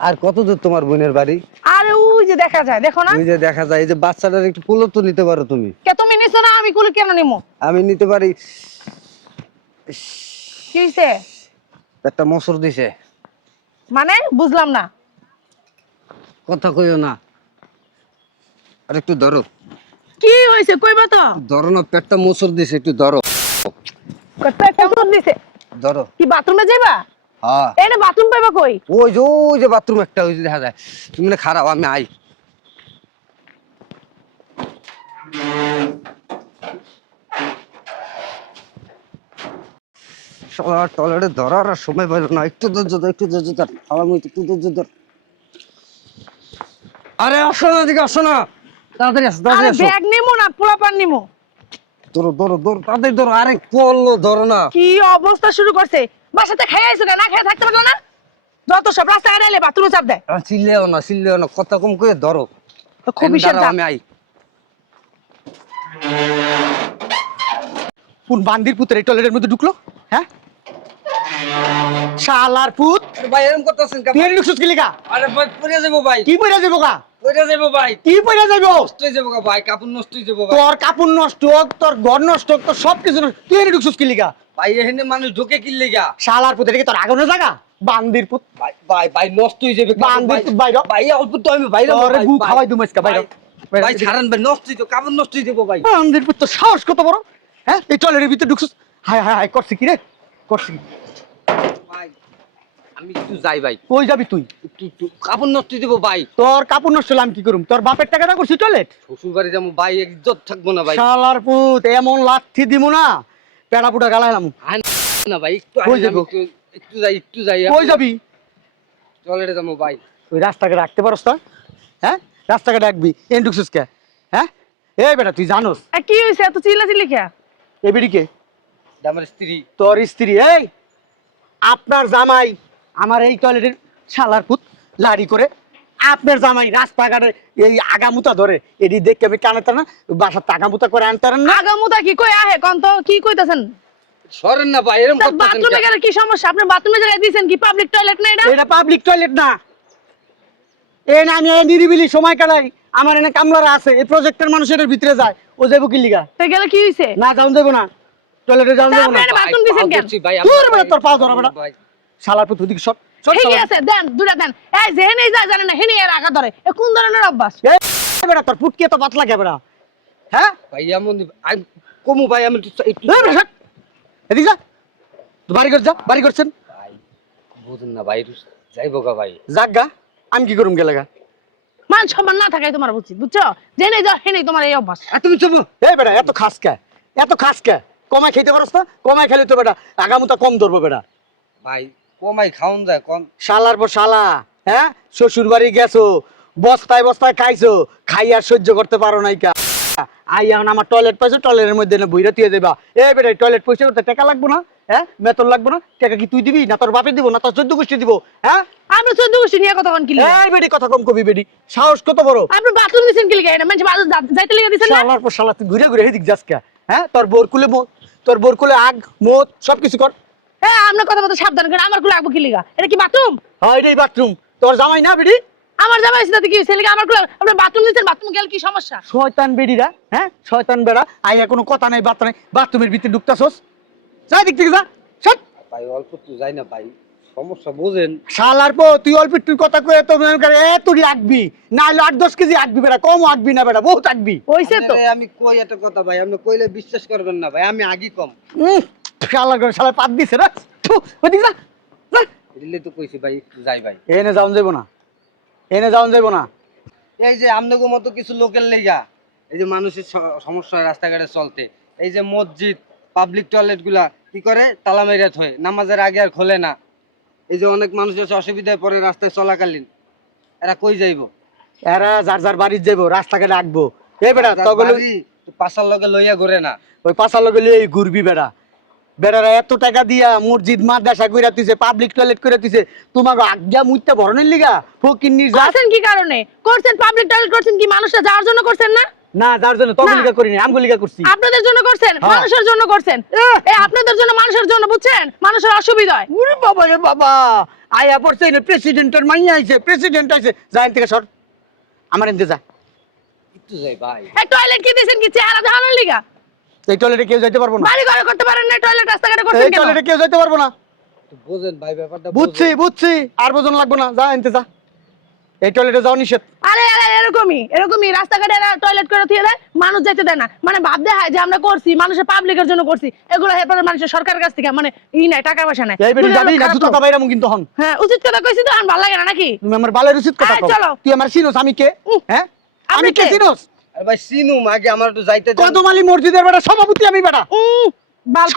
আর কত দূর তোমার বোনের বাড়ি? আরে ওই যে দেখা যায় দেখো না। ওই যে দেখা যায় এই যে বাচ্চাটার একটু কুলো তো নিতে পারো তুমি। কে তুমি নিছো না আমি কুলে কেন নিমো? আমি নিতে পারি। কি হইছে? একটা মসুর দিছে। মানে? বুঝলাম না। কথা কইও না। আর একটু ধরো। কি হইছে কইবা তো। ধরো না পেটটা মসুর দিছে একটু ধরো। কত কেমন দিছে। ধরো। কি বাথরুমে যাইবা? হ্যাঁ। এনে বাথরুম পাইবা কই? ওই যে ওই যে বাথরুম একটা ওই যে দেখা যায়। তুমি না খারাপ আমি আই। সবার টয়লেটে ধরার আর সময় না। একটু ধৈর্য ধর একটু ধৈর্য ধর। আমার মতো একটু ধৈর্য ধর। আরে আসো না এদিকে আসো না। তাড়াতাড়ি আসো তাড়াতাড়ি আসো। ব্যাগ নিমো না পোলাপান নিমো? ধরো ধরো ধরো তাড়াতাড়ি ধরো। আরে করল ধরো না। কি অবস্থা শুরু করছে? বাসাতে খেয়ে আইছো না খেয়ে থাকতে পারল না? যত সব রাস্তায় এলে বাথরুমে চাপ দেয়। চিল্লেও না চিল্লেও না কথা কম করে ধরো। খুব বিশাল আমি আই। কোন বান্দির পুত্র এই টয়লেটের মধ্যে ঢুকলো? হ্যাঁ? শালার পুত। আরে ভাই এরকম করতেছেন কেন? তুই ঢুকছিস কি লিগা আরে ভাই পড়ে যাব ভাই। কি পইরা যাব পড়ে যাব ভাই। কি পইরা যাব? নষ্ট হয়ে যাব গা ভাই কাপড় নষ্ট হয়ে যাব ভাই। তোর কাপড় নষ্ট হোক তোর ঘর নষ্ট হোক তোর সব কিছু তুই এনে ঢুকছিস কি লিগা ভাই এখানে মানুষ ঢুকে কিনলে গা শালার পুত এটা কি তোর আগুনের জায়গা? বান্দির পুত। ভাই ভাই ভাই নষ্ট হয়ে যাবে বান্দির ভাই। পুত হ। ভাই অল্প তো আমি বাইরে তোরে গু খাওয়াই হ। ভাই ছাড়েন ভাই নষ্ট হয়ে যাবে কাপড় নষ্ট হয়ে যাব ভাই। বান্দির পুত তোর সাহস কত বড়? হ্যাঁ এই টয়লেটের ভিতরে ঢুকছিস হায় হায় হায় করছে কি রে? করছে কি? ভাই আমি একটু যাই ভাই। কই যাবি তুই? কাপড় নষ্ট যাব ভাই। তোর কাপড় নষ্ট হলে আমি কি করুম? তোর বাপের টাকা না করছি টয়লেট শ্বশুর বাড়ি যাব ভাই ইজ্জত থাকব না ভাই। শালার পুত এমন লাথি দিমু না। পেড়া পুটা গালাইলাম না ভাই একটু কই আয় না, যাব? আমি একটু- একটু যাই একটু যাই। কই যাবি? টয়লেটে যাব ভাই। ওই রাস্তাকে রাখতে পারস তো? হ্যাঁ? রাস্তাকে ডাকবি কে? হ্যাঁ? এই বেটা তুই জানোস। এ, কি হইছে? এত চিল্লা চিল্লি খেয়া এ বেডিকে এটা আমার স্ত্রী। তোর স্ত্রী এই! আপনার জামাই আমার এই টয়লেটের শালার পুত লাড়ি করে আপনার জামাই রাস্তাঘাটে এই আগামুতা ধরে এটি দেখে আমি কানে টানা বাসার টাকামুতা করে আনতারেন না। আগামুতা কি কই আহে? কোন তো কি কইতাছেন? সরেন না ভাই এরকম বাথরুমে গেলে কি সমস্যা? আপনি বাথরুমে জায়গায় দিয়েছেন কি? পাবলিক টয়লেট না এটা? এটা পাবলিক টয়লেট না। এ না আমি এই নিরিবিলি সময় কাটাই। আমার এনে কামলারা আছে এই প্রজেক্টের মানুষ এটার ভিতরে যায়। ও যাব কি লিগা? তো গেলে কি হইছে? না যাওন দেবো না। টয়লেটে যাওন তা না ভাই, বাথরুম দিছেন কেন? তোর বেটা তোর পা ধরো বেটা। ভাই, শালার পুত ওদিকে সব ঠিকই আছে দেন দুটা দেন। এই যে হেনেই যায় জানেন না হেনেই এর আগা ধরে। এ কোন ধরনের অভ্যাস? বেটা তোর ফুটকি তো পাতলা কে বেটা? হ্যাঁ? ভাই এমন আমি কমু ভাই আমি একটু এদিকে যা। বাড়ি কর যা বাড়ি করছেন ভাই বুঝুন না ভাই যাইবো গা ভাই। যাক গা আমি কি করুম গেলে গা? মান সম্মান না থাকাই তোমার উচিত বুঝছ? জেনে যাও হেনেই তোমার এই অভ্যাস। আর তুমি চুপ এই বেটা এত খাস কে? এত খাস কে? কমায় খেতে পারস না কমায় খেলে তো বেটা আগামুতা কম ধরবো বেটা। ভাই কমাই খাওন যায় কম। শালার পর শালা হ্যাঁ? শ্বশুর বাড়ি গেছো বস্তায় বস্তায় খাইছো খাই আর সহ্য করতে পারো নাই কা। আই এখন আমার টয়লেট পাইছো টয়লেটের মধ্যে না বইরা তুই দেবা। এ বেটা টয়লেট পয়সা করতে টাকা লাগবো না হ্যাঁ? বেতন লাগবো না টাকা কি তুই দিবি না তোর বাপে দিব না তোর চোদ্দ গোষ্ঠী দিব হ্যাঁ? আপনি চোদ্দ গোষ্ঠী নিয়ে কথা কোন কি লিগা? এই বেটি কথা কম কবি বেটি সাহস কত বড়? আপনি বাথরুম দিছেন কি লিগা? এটা মানুষ বাথরুম যাইতে লিগা দিছেন না? শালার পর শালা তুই ঘুরে ঘুরে হেদিক যাস কে। হ্যাঁ? তোর বোর কুলে মত তোর বোর কুলে আগ মোদ সব কিছু কর। হ্যাঁ আপনার কথা মতো সাবধান করে আমার কুলে রাখব কি লিগা? এটা কি বাথরুম হ্যাঁ এটাই বাথরুম তোর জামাই না বেটি? আমার জামাই আছে তাতে কি হইছে লিগা আমার কুলে আপনি বাথরুম দিছেন বাথরুম গেলে কি সমস্যা? শয়তান বেডিরা হ্যাঁ? শয়তান বেড়া আইয়া কোনো কথা নাই বার্তা নাই। বাথরুমের ভিতরে ঢুকতাছস? যাই দিক থেকে যা। সট ভাই অল্প তো যাই না ভাই। সমস্যা বুঝেন। শালার পো তুই অল্প একটু কথা কয়ে তো মনে করে এ তুই আঁকবি। না হলে আট দশ কেজি আঁকবি বেটা কম আঁকবি না বেটা বহুত আঁকবি। হইছে তো। আমি কই একটা কথা ভাই? আপনি কইলে বিশ্বাস করবেন না ভাই আমি আগে কম। উম, শালার করে শালার পাত দিছে না। থু, ওদিকে যা যা। দিলে তো কইছি ভাই যাই ভাই। এনে যাওন যাইব না। এনে যাওন যাইব না। এই যে আমনগো মতো কিছু লোকের লেগা এই যে মানুষের সমস্যা হয় রাস্তাঘাটে চলতে এই যে মসজিদ পাবলিক টয়লেটগুলা কি করে? তালা মেরে থয় নামাজের আগে আর খোলে না। এই যে অনেক মানুষ আছে অসুবিধায় পড়ে রাস্তায় চলাকালীন এরা কই যাইবো? এরা যার যার বাড়ির যাইব রাস্তাঘাটে আঁকবো। এই বেটা তখন পাশার লগে লইয়া ঘুরে না। ওই পাশার লগে লিয়ে ঘুরবি বেড়া বেড়ারা এত টাকা দিয়া মসজিদ মাদ্রাসা কইরা দিছে পাবলিক টয়লেট করে দিছে তোমাকে আজ্ঞা মুইতে ভরণের লিগা? ফকির করছেন কি কারণে? করছেন পাবলিক টয়লেট করছেন কি? মানুষরা যাওয়ার জন্য করছেন না? না যার জন্য। লিগা করিনি আমগুলো লিগা করছি। আপনাদের জন্য করছেন হ্যাঁ। মানুষের জন্য করছেন। এই আপনাদের জন্য মানুষের জন্য বুঝছেন? মানুষের অসুবিধা ওরে বাবা রে বাবা! আয়া পড়ছে না প্রেসিডেন্টের মাইয়া আইছে প্রেসিডেন্ট আইছে। যা এখান থেকে সর। আমার এনতে যা। একটু যাই ভাই। এই টয়লেট কি দিয়েছেন কি? চেহারা দেখানোর লিগা? এই টয়লেটে কেউ যাইতে পারব না। বাড়ি ঘরে করতে পারেন না টয়লেট রাস্তাঘাটে করছেন এই কেন? টয়লেটে কেউ যাইতে পারব না। বোঝেন ভাই ব্যাপারটা বুঝছি বুঝছি আর বোঝন লাগবো না। যা এনতে যা। এই টয়লেটে যাও নিষেধ। আরে আরে এরকমই এরকমই রাস্তাঘাটে এরা টয়লেট করে থিয়ে দেয় মানুষ যেতে দেয় না। মানে ভাব দেখায় যে আমরা করছি মানুষের পাবলিকের জন্য করছি। এগুলো এরপরে মানুষের সরকারের কাছ থেকে মানে ই নাই টাকা পয়সা নাই। এই বেটি যাবি না জুতো তো। কিন্তু হন। হ্যাঁ উচিত কথা কইছি তো ভালো লাগে না নাকি? তুমি আমার বালের উচিত কথা কও। চলো। তুই আমার চিনোস আমি কে? হ্যাঁ? আমি কে আরে ভাই সিনুম আগে আমার একটু যাইতে দেন। কদম আলী মসজিদের বেটা সভাপতি আমি বেটা। উম, বাল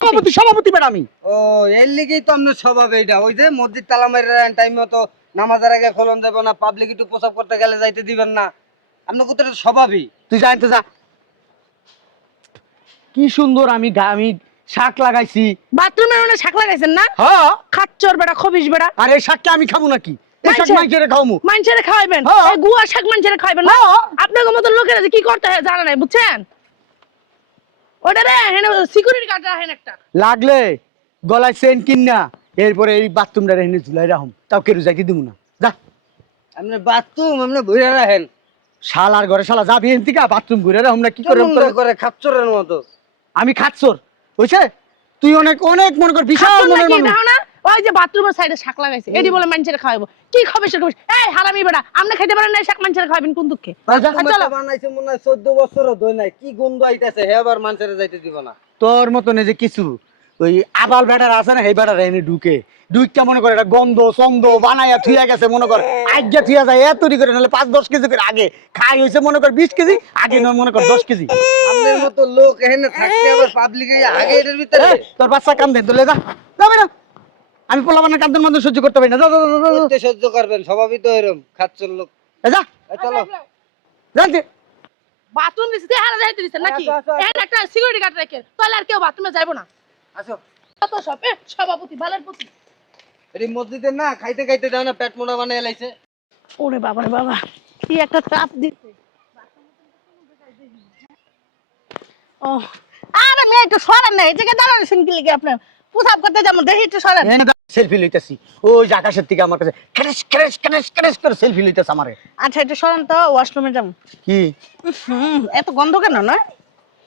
সভাপতি সভাপতি বেটা আমি। ও এর লিগেই তো স্বভাব এইটা ওই যে মসজিদ তালা মাইরা টাইম মতো নামাজের আগে খোলন দেব না পাবলিক একটু প্রসাব করতে গেলে যাইতে দিবেন না। আপনার কোথাও স্বভাবই তুই জানতে যা। কি সুন্দর আমি গা- আমি শাক লাগাইছি। বাথরুমের মনে শাক লাগাইছেন না? হ্যাঁ। খাচ্চর বেড়া খবিস বেড়া। আর এই শাকটা আমি খাব নাকি? এই শাক মাইছে। মাইকেরে খাওয়ামু মানুষের হ্যাঁ। এই গুয়া শাক মানুষের খাওয়াইবেন না? হ্যাঁ। আপনার মতো লোকেরা যে কি করতে হয় জানা নাই বুঝছেন? ওটা রে হেন সিকিউরিটি গার্ড রাখেন একটা। লাগলে গলায় চেন কিনা এরপরে এই বাথরুমটা রেখে ঝুলাই রাখুম। তাও কেউ যাইতে দিব না। যা। আপনার বাথরুম আপনি ঘুরে রাখেন। শালার ঘরে শালা যাবি এন থেকে? বাথরুম ঘুরে রাখুম না কি করে করে করে খাচ্চরের মতো? আমি খাচ্ছর বুঝছে? তুই অনেক অনেক মনে কর বিশাল মনের মানুষ। ওই যে বাথরুমের সাইডে শাক লাগাইছে। এডি বলে মানুষের খাওয়াবো কি খাবে সে খাবে এই হারামি বেড়া আপনি খাইতে পারেন না শাক মানুষের খাওয়াবেন কোন দুঃখে চলো। বানাইছে মনে হয় চোদ্দ বছরও ধরে নাই। কি গন্ধ আইতাছে হে আবার মানুষের যাইতে দিব না। তোর মতন এই যে কিছু ওই আবাল বেটার আছে না সেই বেটার এনে ঢুকে। ঢুকটা মনে করে একটা গন্ধ চন্দ বানাইয়া থুয়া গেছে মনে কর। আজ্ঞা থুয়া যায় এত তৈরি করে নাহলে পাঁচ দশ কেজি করে আগে খাই হয়েছে মনে কর বিশ কেজি আগে নয় মনে কর দশ কেজি। আপনার মতো লোক এখানে থাকতে আবার পাবলিক আগে এটার ভিতরে। তোর বাচ্চা কান্দে তোলে যা যাবে না আমি মানে কান্দন মান্দন সহ্য করতে পারি না। যা যা, যা, সহ্য করবেন স্বভাবই তো এরম খাচ্চর লোক। যা, যা। এই চলো। জানতে বাথরুম দিছে হারা যাইতে দিছে নাকি? আসো, আসো। এখানে একটা সিকিউরিটি গার্ড রেখে তাহলে আর কেউ বাথরুমে যাইবো না। আসো। কত সব এ, সভাপতি ভালের প্রতি এটি মসজিদে না খাইতে খাইতে দাও না পেট মোটা বানিয়ে লাইছে। ওরে বাবা রে বাবা কি একটা চাপ দিচ্ছে। ও আরে মেয়ে একটু সরান না এই জায়গায় দাঁড়ানো কি লিখে আপনার পুথাপ করতে যেমন দেখি একটু সরান। সেলফি লইতেছি। ওই যে আকাশের থেকে আমার কাছে ক্রেশ ক্রেশ ক্রেশ ক্রেশ করে সেলফি লইতেছে আমারে। আচ্ছা একটু সরান তো ওয়াশরুমে যাব। কি? এত গন্ধ কেন না?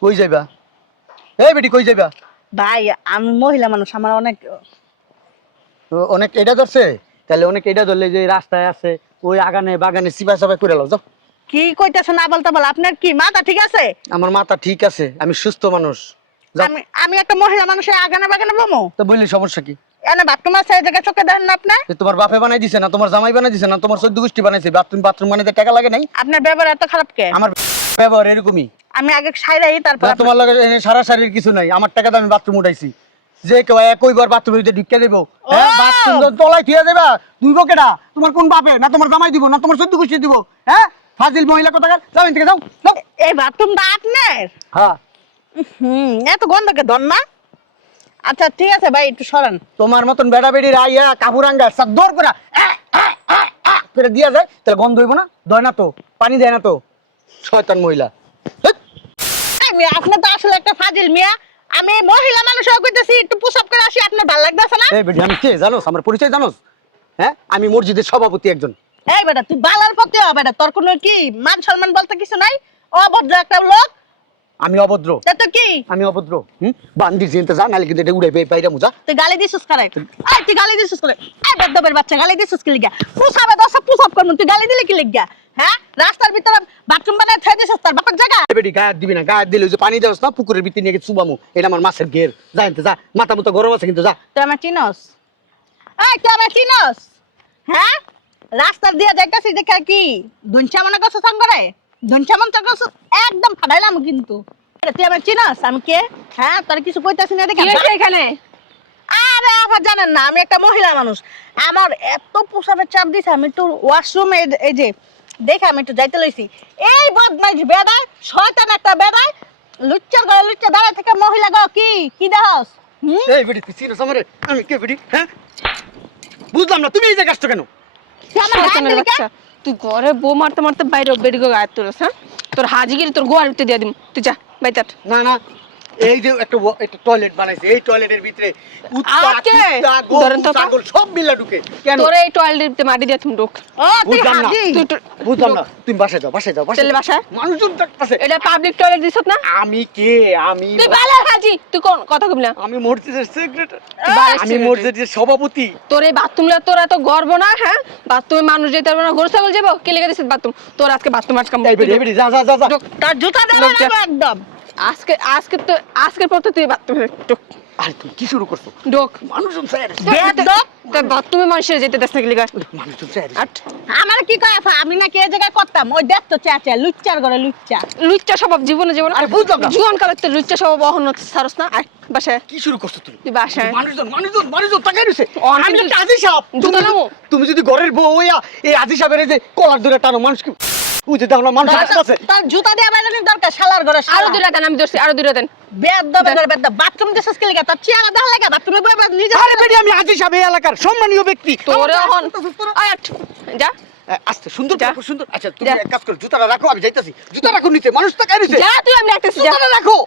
কই যাইবা? এই বেটি কই যাইবা? ভাই আমি মহিলা মানুষ আমার অনেক অনেক এটা ধরছে? তাহলে অনেক এটা ধরলে যে রাস্তায় আছে ওই আগানে বাগানে সিবা সাবা করে লাও যাও। কি কইতেছেন আবল তাবল আপনার কি মাথা ঠিক আছে? আমার মাথা ঠিক আছে আমি সুস্থ মানুষ। আমি আমি একটা মহিলা মানুষের আগানে বাগানে বমো? তো বললি সমস্যা কি? এনে বাথরুম আছে এই জায়গায় চোখে দেন না আপনি? তোমার বাপে বানাই দিছে না তোমার জামাই বানাই দিছে না তোমার চোদ্দ গোষ্ঠী বানাইছে বাথরুম বাথরুম বানাইতে টাকা লাগে নাই? আপনার ব্যবহার এত খারাপ কে? আমার ব্যবহার এরকমই। আমি আগে সাইরাই তারপর তোমার লাগে সারা কিছু নাই। আমার টাকা আমি বাথরুম উঠাইছি। যে কেউ একইবার বাথরুমে যদি ঢুকে দেবো। হ্যাঁ বাথরুম তলায় থিয়া দেবা। দুই বকেটা তোমার কোন বাপে? না তোমার জামাই দিব না তোমার দিব। হ্যাঁ? ফাজিল মহিলা কোথাকার? থেকে যাও। এই বাথরুমটা আপনার? হ্যাঁ। হুম এত গন্ধকে ধন না। আচ্ছা ঠিক আছে ভাই একটু সরান। তোমার মতন বেড়া বেড়ি রাইয়া কাপুরাঙ্গা সব দৌড় করে করে দিয়া যায় তাহলে গন্ধ হইব না? দয় না তো পানি দেয় না তো। শয়তান মহিলা। আমি আপনি তো আসলে একটা ফাজিল মিয়া। আমি মহিলা মানুষ হয়ে কইতেছি একটু পুশআপ করে আসি আপনার ভালো লাগতেছে না? এই বেটি আমি কে জানোস? আমার পরিচয় জানোস? হ্যাঁ? আমি মসজিদের সভাপতি একজন। এই বেটা তুই বালার পথে হবে বেটা তোর কোনো কি মান সম্মান বলতে কিছু নাই? অভদ্র একটা লোক। আমি অভদ্র। তা তো কি? আমি অভদ্র হুম? বান্দির জিনতে যা নাহলে কিন্তু এটা উড়ে বাইরে মুজা তুই গালি দিছিস করে? এই তুই গালি দিছিস করে? এই বেদবের বাচ্চা গালি দিছিস কি লিগা? পুষাবে দশ পুষাপ করমু তুই গালি দিলি কি লিগা? হ্যাঁ? রাস্তার ভিতরে বাথরুম বানায় থয়ে দিছিস তার বাপের জায়গা বেটি গায়ে দিবি না গায়ে দিলে যে পানি দেওয়াস না পুকুরের ভিতরে নিয়ে গিয়ে চুবামু। এটা আমার মাছের ঘের। জানতে যা। মাথা মতো গরম আছে কিন্তু যা। তুই আমার চিনস? এই তুই আমার চিনস? হ্যাঁ? রাস্তা দিয়ে যাইতাছি দেখা কি? দুনচা মনে করছ সঙ্গরে? দুনচা মন করছ? একদম ফাটাইলাম কিন্তু। তুই আমার চিনস? আমি কে? হ্যাঁ তোর কিছু কইতাছি না দেখে? এখানে? আরে আপা জানেন না আমি একটা মহিলা মানুষ। আমার এত পোশাবের চাপ দিছে আমি একটু ওয়াশরুমে এই যে দেখে আমি একটু যাইতে লইছি। এই বদমাইশ বেড়ায় শয়তান একটা বেড়ায় লুচ্চার গলে লুচ্চা দাঁড়ায় থেকে মহিলা গো কি? কি দাস এই বেটি তুই চিনস আমারে? আমি কে বেটি? হ্যাঁ? বুঝলাম না তুমি এই জায়গায় আসছো কেন? তুই গায়ে ঘরে বউ মারতে মারতে বাইরে বেরিয়ে গায়ে তুলস হ্যাঁ? তোর হাজিগিরি তোর গোয়ার ভিতরে দিয়ে দিম। তুই যা বাইতাট না না এই যে একটা একটা টয়লেট বানাইছে এই টয়লেটের ভিতরে। ছাগল সব মিলা ঢুকে। কেন? তোর এই টয়লেটের ভিতরে মাটি দিয়ে তুমি ঢোক। বুঝলাম না। বুঝলাম না। তুমি বাসায় যাও বাসায় যাও বাসায় বাসায়? মানুষজন দেখতাছে এটা পাবলিক টয়লেট দিছ না? আমি কে? আমি তুই বালার হাজি। তুই কোন কথা না। আমি মসজিদের সেক্রেটারি আমি মসজিদের সভাপতি। তোর এই বাথরুম তোর এত গর্ব না হ্যাঁ? বাথরুমে মানুষ যেতে পারবে না গরু ছাগল যাব। কে লেগে দিছিস বাথরুম তোর আজকে বাথরুম আজকে যা যা যা তার জুতা একদম। আজকে আজকে তো আজকের পর তো তুই বাথরুমে ঢোক আরে তুমি কি শুরু করছ? ঢোক মানুষজন স্যার বাথরুমে মানুষের যেতে দেশ নাকি লিগা মানুষজন স্যার আট। আমার কি কয় আমি নাকি এই জায়গায় করতাম। ওই দেখ তো চাচা লুচ্চার ঘরে লুচ্চা। লুচ্চা স্বভাব জীবনে জীবনে। আরে বুঝলাম না। জীবন কালে তো লুচ্চা স্বভাব অহন সারস না। বাসায়। কি শুরু করছ তুমি? তুই বাসায়। মানুষজন মানুষজন মানুষজন তাকাই অনেক আমি একটা আজি সাহেব তুমি যদি- তুমি যদি ঘরের বউ হইয়া এই আজি সাহেবের যে কলার ধরে টানো মানুষ কি ওই যে দেখো না মানুষ আসতেছে তার জুতা দেওয়া বাইরে দরকার শালার ঘরে আরও দুইটা দেন আমি ধরছি আরও দুইটা দেন। বাথরুম দিয়ে তার চেয়ারা দেখা লাগে বাথরুমে নিজে আরে বেটি আমি আজি সাহেব এলাকার সম্মানীয় ব্যক্তি। তোরে আয় যা। আস্তে সুন্দর সুন্দর আচ্ছা তুমি এক কাজ করো জুতাটা রাখো আমি যাইতাছি। জুতা রাখো নিচে মানুষ তাকাই রয়েছে যা তুই আমি রাখতেছি জুতাটা রাখো।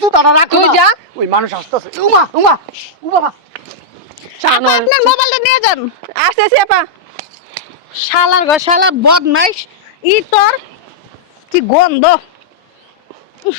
জুতাটা রাখো তুই যা। ওই মানুষ আসতেছে উমা উমা উ বাবা আপনার মোবাইলটা নিয়ে যান। আসতে আসি আপা। শালার ঘর শালা বদমাইশ। ই তোর কি গন্ধ উফ।